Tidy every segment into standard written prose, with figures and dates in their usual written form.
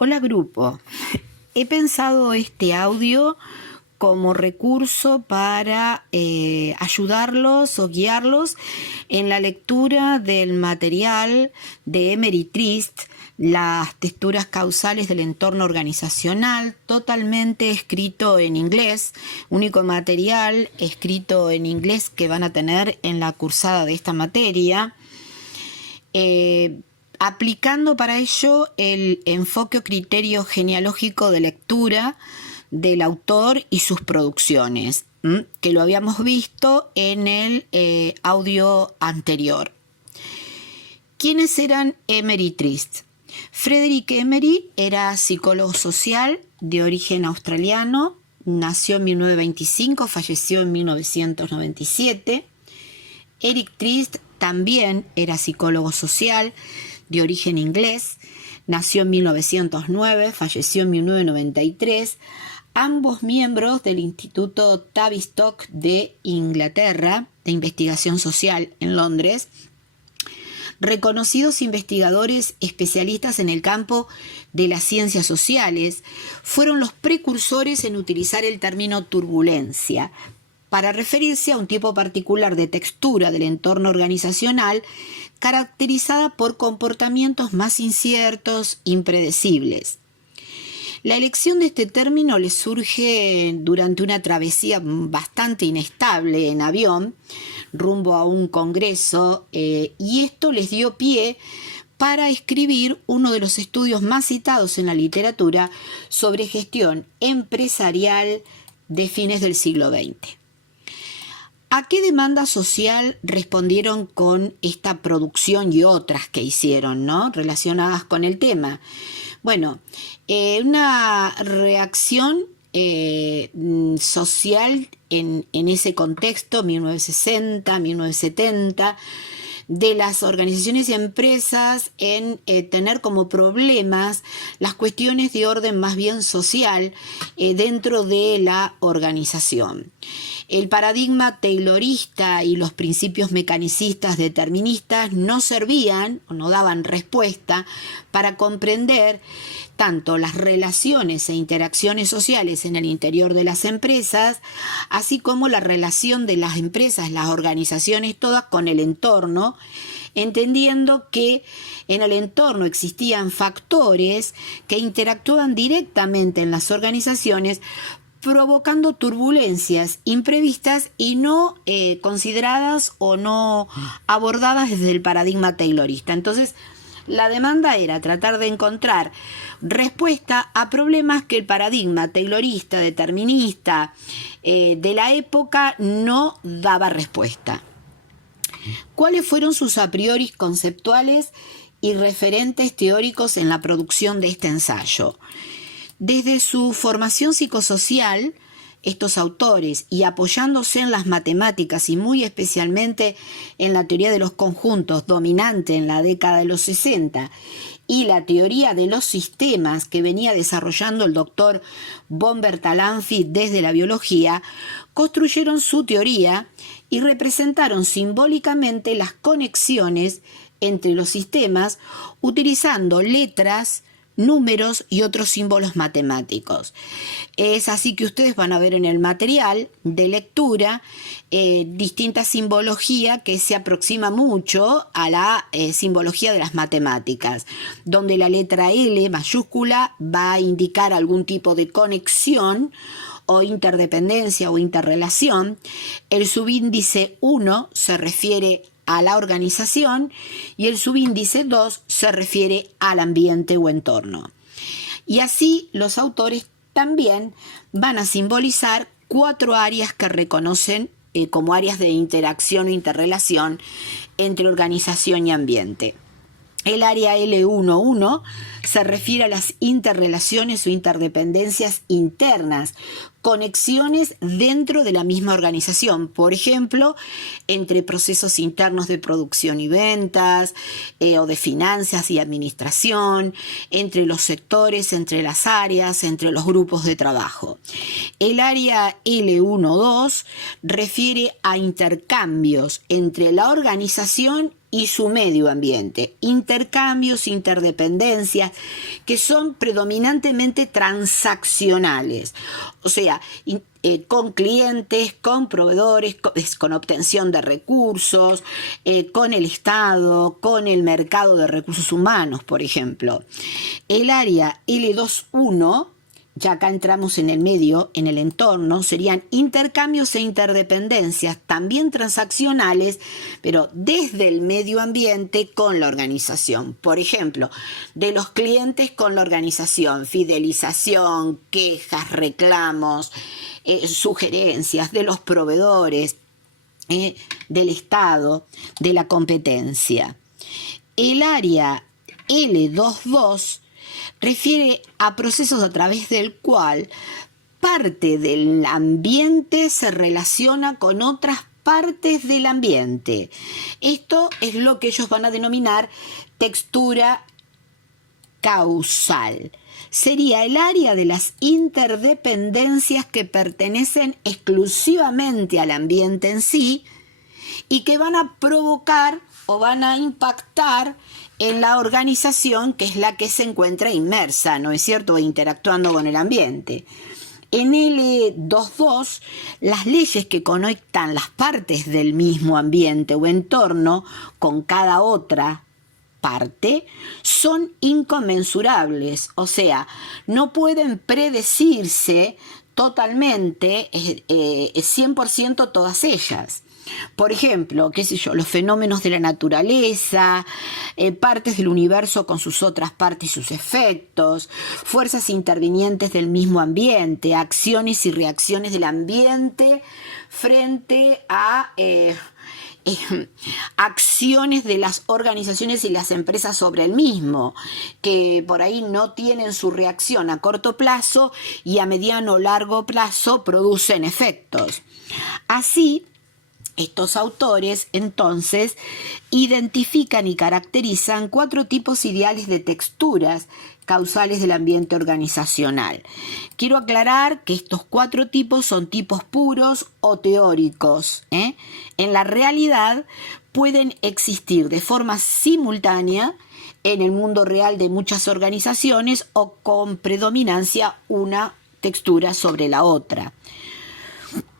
Hola grupo, he pensado este audio como recurso para ayudarlos o guiarlos en la lectura del material de Emery Trist, las texturas causales del entorno organizacional, totalmente escrito en inglés, único material escrito en inglés que van a tener en la cursada de esta materia. Aplicando para ello el enfoque o criterio genealógico de lectura del autor y sus producciones, que lo habíamos visto en el audio anterior. ¿Quiénes eran Emery Trist? Frederick Emery era psicólogo social de origen australiano, nació en 1925, falleció en 1997. Eric Trist también era psicólogo social de origen inglés, nació en 1909, falleció en 1993, ambos miembros del Instituto Tavistock de Inglaterra, de investigación social en Londres, reconocidos investigadores especialistas en el campo de las ciencias sociales, fueron los precursores en utilizar el término turbulencia para referirse a un tipo particular de textura del entorno organizacional caracterizada por comportamientos más inciertos, impredecibles. La elección de este término le surge durante una travesía bastante inestable en avión rumbo a un congreso y esto les dio pie para escribir uno de los estudios más citados en la literatura sobre gestión empresarial de fines del siglo XX. ¿A qué demanda social respondieron con esta producción y otras que hicieron, ¿no?, relacionadas con el tema? Bueno, una reacción social en ese contexto, 1960, 1970, de las organizaciones y empresas en tener como problemas las cuestiones de orden más bien social dentro de la organización. El paradigma taylorista y los principios mecanicistas deterministas no servían o no daban respuesta para comprender tanto las relaciones e interacciones sociales en el interior de las empresas, así como la relación de las empresas, las organizaciones todas con el entorno, entendiendo que en el entorno existían factores que interactúan directamente en las organizaciones, provocando turbulencias imprevistas y no consideradas o no abordadas desde el paradigma taylorista. Entonces, la demanda era tratar de encontrar respuesta a problemas que el paradigma taylorista, determinista de la época no daba respuesta. ¿Cuáles fueron sus a priori conceptuales y referentes teóricos en la producción de este ensayo? Desde su formación psicosocial, estos autores, y apoyándose en las matemáticas y muy especialmente en la teoría de los conjuntos dominante en la década de los 60 y la teoría de los sistemas que venía desarrollando el doctor von Bertalanffy desde la biología, construyeron su teoría y representaron simbólicamente las conexiones entre los sistemas utilizando letras, números y otros símbolos matemáticos. Es así que ustedes van a ver en el material de lectura distinta simbología que se aproxima mucho a la simbología de las matemáticas, donde la letra L mayúscula va a indicar algún tipo de conexión o interdependencia o interrelación. El subíndice 1 se refiere a la organización y el subíndice 2 se refiere al ambiente o entorno. Y así los autores también van a simbolizar 4 áreas que reconocen como áreas de interacción o interrelación entre organización y ambiente. El área L11 se refiere a las interrelaciones o interdependencias internas, conexiones dentro de la misma organización, por ejemplo, entre procesos internos de producción y ventas, o de finanzas y administración, entre los sectores, entre las áreas, entre los grupos de trabajo. El área L12 refiere a intercambios entre la organización y su medio ambiente. Intercambios, interdependencias, que son predominantemente transaccionales, o sea, con clientes, con proveedores, con obtención de recursos, con el Estado, con el mercado de recursos humanos, por ejemplo. El área L2.1, ya acá entramos en el medio, en el entorno, serían intercambios e interdependencias, también transaccionales, pero desde el medio ambiente con la organización. Por ejemplo, de los clientes con la organización, fidelización, quejas, reclamos, sugerencias, de los proveedores, del Estado, de la competencia. El área L2.2 refiere a procesos a través del cual parte del ambiente se relaciona con otras partes del ambiente. Esto es lo que ellos van a denominar textura causal. Sería el área de las interdependencias que pertenecen exclusivamente al ambiente en sí y que van a provocar o van a impactar en la organización, que es la que se encuentra inmersa, ¿no es cierto?, interactuando con el ambiente. En L2.2, las leyes que conectan las partes del mismo ambiente o entorno con cada otra parte son inconmensurables, o sea, no pueden predecirse totalmente, 100% todas ellas. Por ejemplo, qué sé yo, los fenómenos de la naturaleza, partes del universo con sus otras partes y sus efectos, fuerzas intervinientes del mismo ambiente, acciones y reacciones del ambiente frente a acciones de las organizaciones y las empresas sobre el mismo, que por ahí no tienen su reacción a corto plazo y a mediano o largo plazo producen efectos. Así, estos autores, entonces, identifican y caracterizan 4 tipos ideales de texturas causales del ambiente organizacional. Quiero aclarar que estos 4 tipos son tipos puros o teóricos. En la realidad pueden existir de forma simultánea en el mundo real de muchas organizaciones o con predominancia una textura sobre la otra.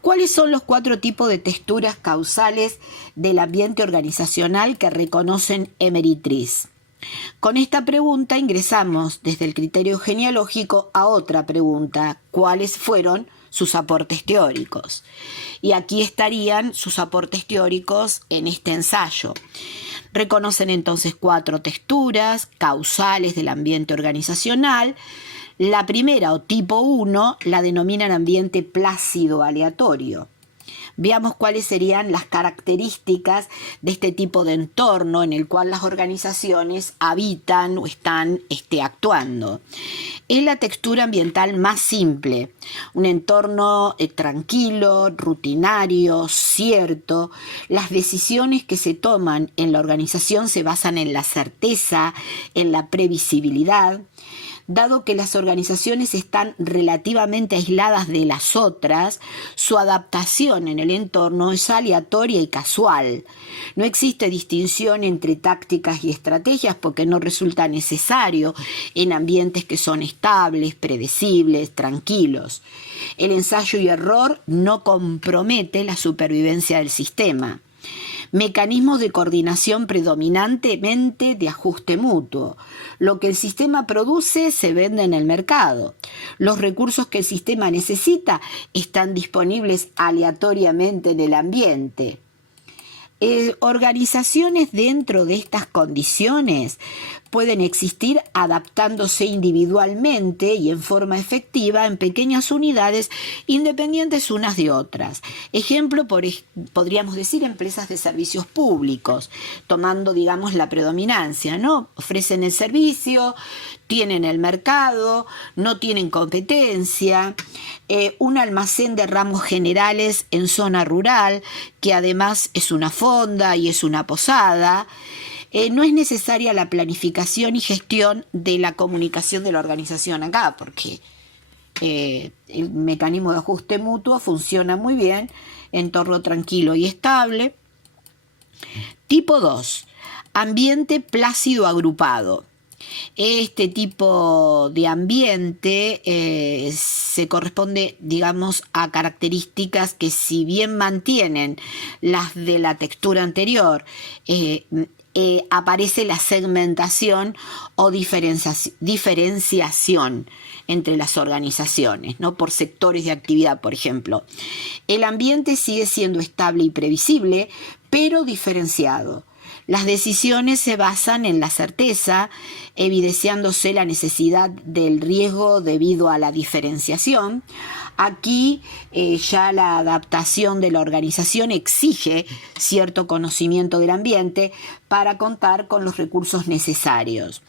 ¿Cuáles son los 4 tipos de texturas causales del ambiente organizacional que reconocen Emeritriz? Con esta pregunta ingresamos desde el criterio genealógico a otra pregunta: ¿cuáles fueron sus aportes teóricos? Y aquí estarían sus aportes teóricos en este ensayo. Reconocen entonces 4 texturas causales del ambiente organizacional. La primera, o tipo 1, la denominan ambiente plácido aleatorio. Veamos cuáles serían las características de este tipo de entorno en el cual las organizaciones habitan o están actuando. Es la textura ambiental más simple, un entorno tranquilo, rutinario, cierto. Las decisiones que se toman en la organización se basan en la certeza, en la previsibilidad. Dado que las organizaciones están relativamente aisladas de las otras, su adaptación en el entorno es aleatoria y casual. No existe distinción entre tácticas y estrategias porque no resulta necesario en ambientes que son estables, predecibles, tranquilos. El ensayo y error no compromete la supervivencia del sistema. Mecanismos de coordinación predominantemente de ajuste mutuo. Lo que el sistema produce se vende en el mercado. Los recursos que el sistema necesita están disponibles aleatoriamente en el ambiente. Organizaciones dentro de estas condiciones pueden existir adaptándose individualmente y en forma efectiva en pequeñas unidades independientes unas de otras. Ejemplo, podríamos decir empresas de servicios públicos, tomando, digamos, la predominancia, ¿no? Ofrecen el servicio, tienen el mercado, no tienen competencia, un almacén de ramos generales en zona rural, que además es una fonda y es una posada. No es necesaria la planificación y gestión de la comunicación de la organización acá, porque el mecanismo de ajuste mutuo funciona muy bien, entorno tranquilo y estable. Tipo 2. ambiente plácido agrupado. Este tipo de ambiente se corresponde, digamos, a características que, si bien mantienen las de la textura anterior, aparece la segmentación o diferenciación entre las organizaciones, ¿no? Por sectores de actividad, por ejemplo. El ambiente sigue siendo estable y previsible, pero diferenciado. Las decisiones se basan en la certeza, evidenciándose la necesidad del riesgo debido a la diferenciación. Aquí ya la adaptación de la organización exige cierto conocimiento del ambiente para contar con los recursos necesarios.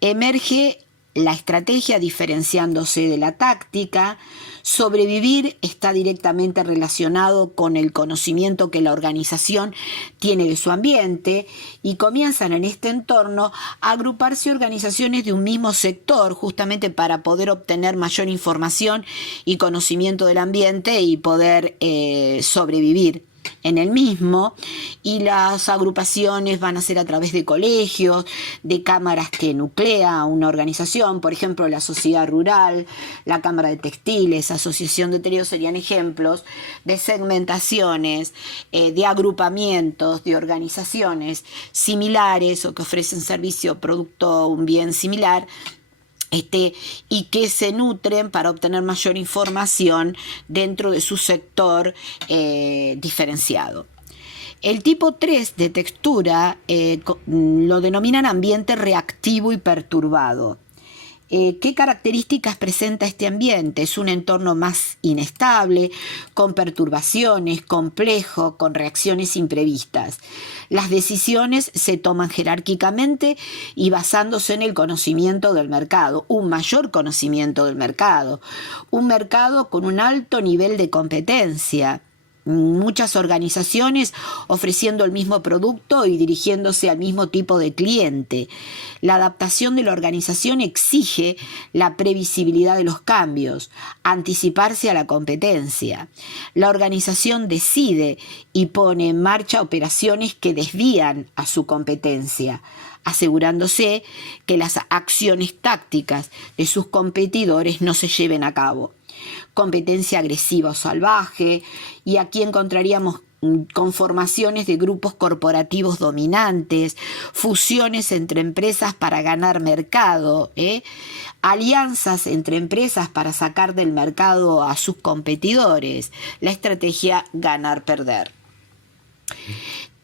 Emerge la estrategia diferenciándose de la táctica. Sobrevivir está directamente relacionado con el conocimiento que la organización tiene de su ambiente, y comienzan en este entorno a agruparse organizaciones de un mismo sector justamente para poder obtener mayor información y conocimiento del ambiente y poder sobrevivir en el mismo. Y las agrupaciones van a ser a través de colegios, de cámaras que nuclea una organización, por ejemplo la sociedad rural, la cámara de textiles, asociación de tríos, serían ejemplos de segmentaciones, de agrupamientos de organizaciones similares o que ofrecen servicio o producto, un bien similar, y que se nutren para obtener mayor información dentro de su sector diferenciado. El tipo 3 de textura lo denominan ambiente reactivo y perturbado. ¿Qué características presenta este ambiente? Es un entorno más inestable, con perturbaciones, complejo, con reacciones imprevistas. Las decisiones se toman jerárquicamente y basándose en el conocimiento del mercado, un mayor conocimiento del mercado, un mercado con un alto nivel de competencia. Muchas organizaciones ofreciendo el mismo producto y dirigiéndose al mismo tipo de cliente. La adaptación de la organización exige la previsibilidad de los cambios, anticiparse a la competencia. La organización decide y pone en marcha operaciones que desvían a su competencia, asegurándose que las acciones tácticas de sus competidores no se lleven a cabo. Competencia agresiva o salvaje, y aquí encontraríamos conformaciones de grupos corporativos dominantes, fusiones entre empresas para ganar mercado, alianzas entre empresas para sacar del mercado a sus competidores, la estrategia ganar-perder.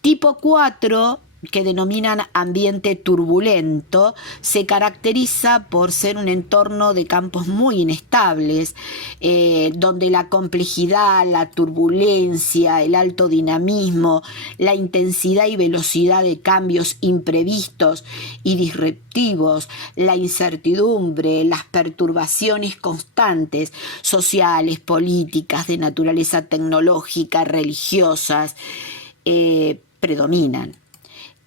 Tipo 4, que denominan ambiente turbulento, se caracteriza por ser un entorno de campos muy inestables, donde la complejidad, la turbulencia, el alto dinamismo, la intensidad y velocidad de cambios imprevistos y disruptivos, la incertidumbre, las perturbaciones constantes, sociales, políticas, de naturaleza tecnológica, religiosas, predominan.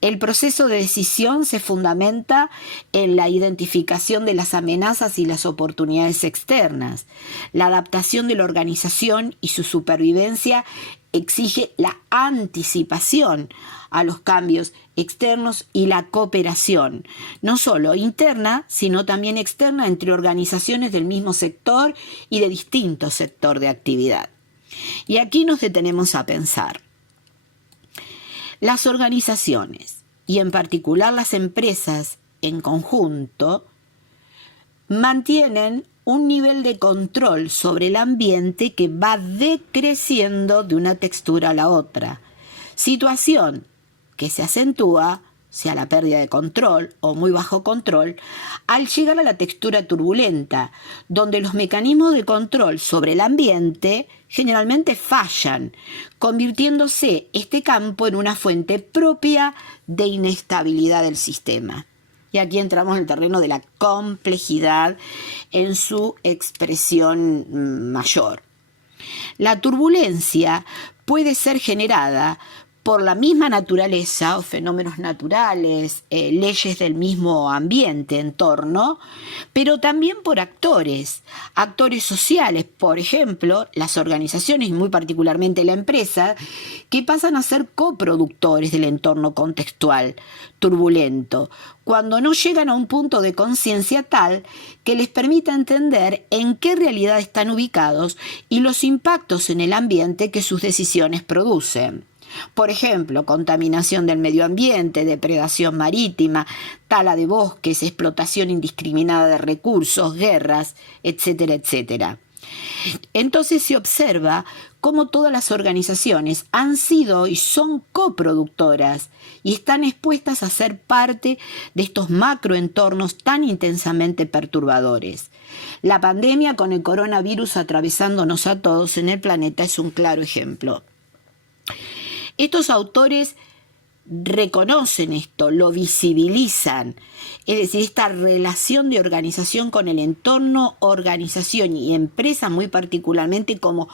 El proceso de decisión se fundamenta en la identificación de las amenazas y las oportunidades externas. La adaptación de la organización y su supervivencia exige la anticipación a los cambios externos y la cooperación, no solo interna, sino también externa entre organizaciones del mismo sector y de distinto sector de actividad. Y aquí nos detenemos a pensar. Las organizaciones, y en particular las empresas en conjunto, mantienen un nivel de control sobre el ambiente que va decreciendo de una textura a la otra, situación que se acentúa, sea la pérdida de control o muy bajo control, al llegar a la textura turbulenta, donde los mecanismos de control sobre el ambiente generalmente fallan, convirtiéndose este campo en una fuente propia de inestabilidad del sistema. Y aquí entramos en el terreno de la complejidad en su expresión mayor. La turbulencia puede ser generada por la misma naturaleza o fenómenos naturales, leyes del mismo ambiente, entorno, pero también por actores sociales, por ejemplo, las organizaciones y muy particularmente la empresa, que pasan a ser coproductores del entorno contextual turbulento, cuando no llegan a un punto de conciencia tal que les permita entender en qué realidad están ubicados y los impactos en el ambiente que sus decisiones producen. Por ejemplo, contaminación del medio ambiente, depredación marítima, tala de bosques, explotación indiscriminada de recursos, guerras, etcétera, etcétera. Entonces se observa cómo todas las organizaciones han sido y son coproductoras y están expuestas a ser parte de estos macroentornos tan intensamente perturbadores. La pandemia con el coronavirus atravesándonos a todos en el planeta es un claro ejemplo. Estos autores reconocen esto, lo visibilizan, es decir, esta relación de organización con el entorno, organización y empresa muy particularmente como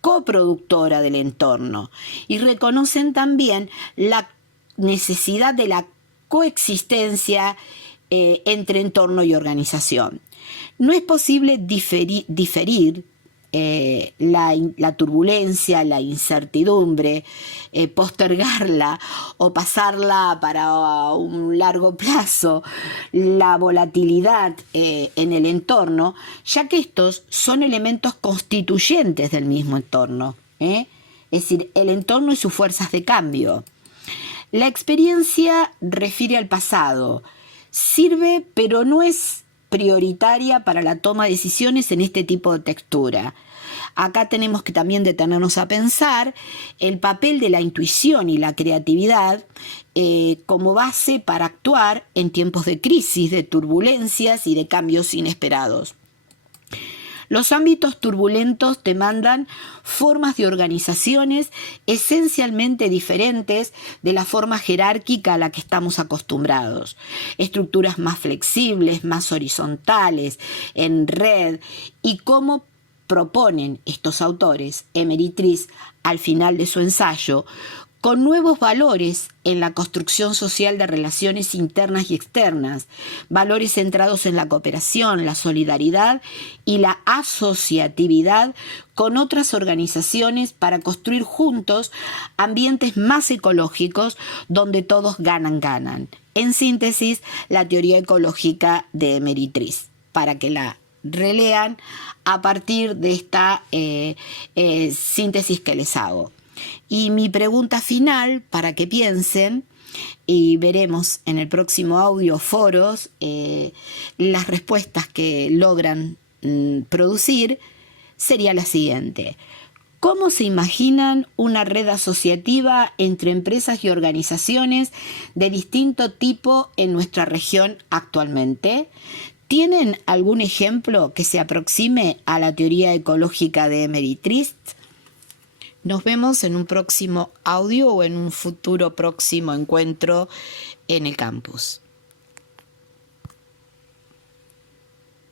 coproductora del entorno, y reconocen también la necesidad de la coexistencia entre entorno y organización. No es posible diferir la turbulencia, la incertidumbre, postergarla o pasarla para un largo plazo, la volatilidad en el entorno, ya que estos son elementos constituyentes del mismo entorno, es decir, el entorno y sus fuerzas de cambio. La experiencia refiere al pasado, sirve pero no es prioritaria para la toma de decisiones en este tipo de textura. Acá tenemos que también detenernos a pensar el papel de la intuición y la creatividad como base para actuar en tiempos de crisis, de turbulencias y de cambios inesperados. Los ámbitos turbulentos demandan formas de organizaciones esencialmente diferentes de la forma jerárquica a la que estamos acostumbrados. Estructuras más flexibles, más horizontales, en red, y cómo proponen estos autores, Emery al final de su ensayo, con nuevos valores en la construcción social de relaciones internas y externas, valores centrados en la cooperación, la solidaridad y la asociatividad con otras organizaciones para construir juntos ambientes más ecológicos donde todos ganan. En síntesis, la teoría ecológica de Emery, para que la relean a partir de esta síntesis que les hago. Y mi pregunta final, para que piensen, y veremos en el próximo audio foros las respuestas que logran producir, sería la siguiente. ¿Cómo se imaginan una red asociativa entre empresas y organizaciones de distinto tipo en nuestra región actualmente? ¿Tienen algún ejemplo que se aproxime a la teoría ecológica de Emery? Nos vemos en un próximo audio o en un futuro próximo encuentro en el campus.